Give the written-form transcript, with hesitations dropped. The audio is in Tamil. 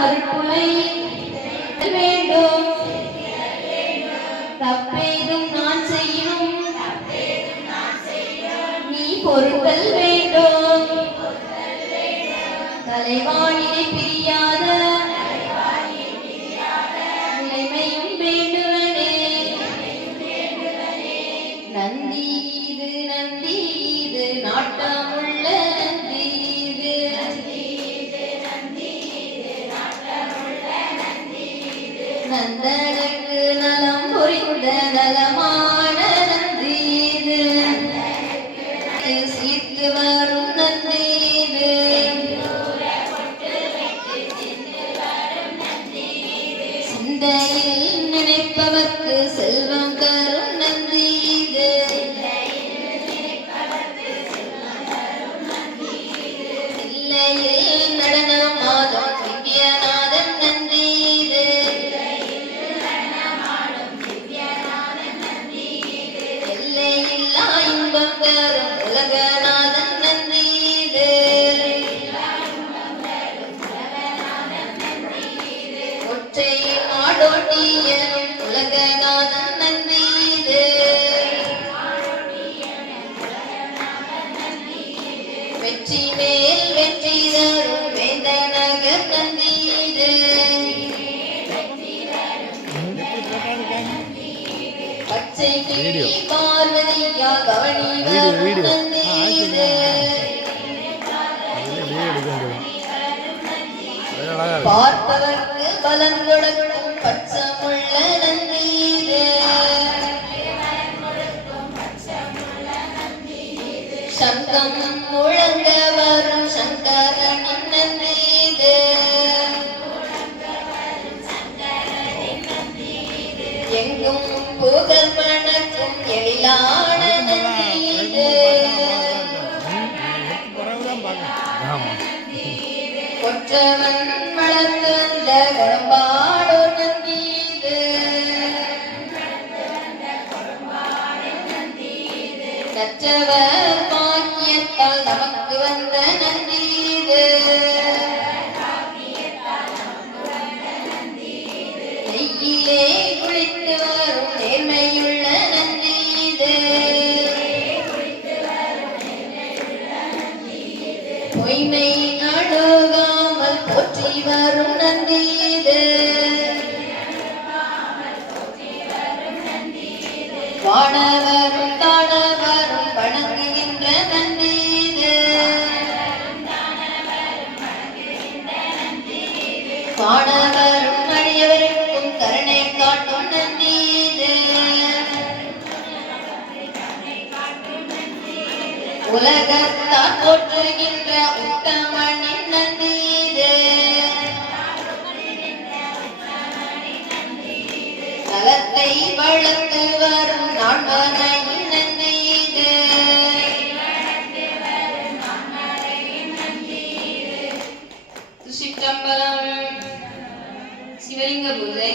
அருட்புலை வேண்டும். தப்பேதும் நான் செய்யும் நீ பொறுத்தல் வேண்டும். தலைவாணினை பிரியாத நிலைமையும் வேண்டுவனே. நந்தீது நந்தீது நாட்டமுள்ள நந்தீது நந்தனுக்கு நலம் புரிந்த நலமான நந்தீது சீர்த்து வரும் நந்தீது சிந்தையில் நினைப்பவர்க்கு செல்வம் தரும் நந்தீது இல்லையில் நடனமாடும் திவ்யநாதன் நந்தீது எல்லையில்லா இன்பம் தரும் உலகநாதன் நந்தீது ஒற்றை நாடோட்டியனும் உலகநாதன் நந்தீது வெற்றி மேல் வெற்றி தரும் வேந்தை நகர் நந்தீது பச்சை கிளி பார்வதியா கவனி வரும் நந்தீது பார்ப்பவர்க்கு பலன் கொடுக்கும் பட்சமுள்ள நந்தீது சங்கம் முழங்க வரும் சங்கரனின் நந்தீது எங்கும் புகழ் மணக்கும் எழிலான நந்தீது கொற்றவன் வளர்த்து வந்த குணம்பாடோ நந்தீது கற்றவர் பாக்கியத்தால் நமக்கு வந்த நந்தீது நெய்யிலே குளித்து வரும் நேர்மையுள்ள நந்தீது பொய்மை அணுகாமல் போற்றி வரும் நந்தீது வானவரும் தானவரும் வணங்குகின்ற நந்தீது வானவரும் அடியவருக்கும் கருணை காட்டும் நந்தீது உலகத்தால் போற்றுகின்ற உத்தமனின் நந்தீது நலத்தை வளர்த்து வரும் நான்மறையின் நந்தீது திருச்சிற்றம்பலம் சிவலிங்க பூஜை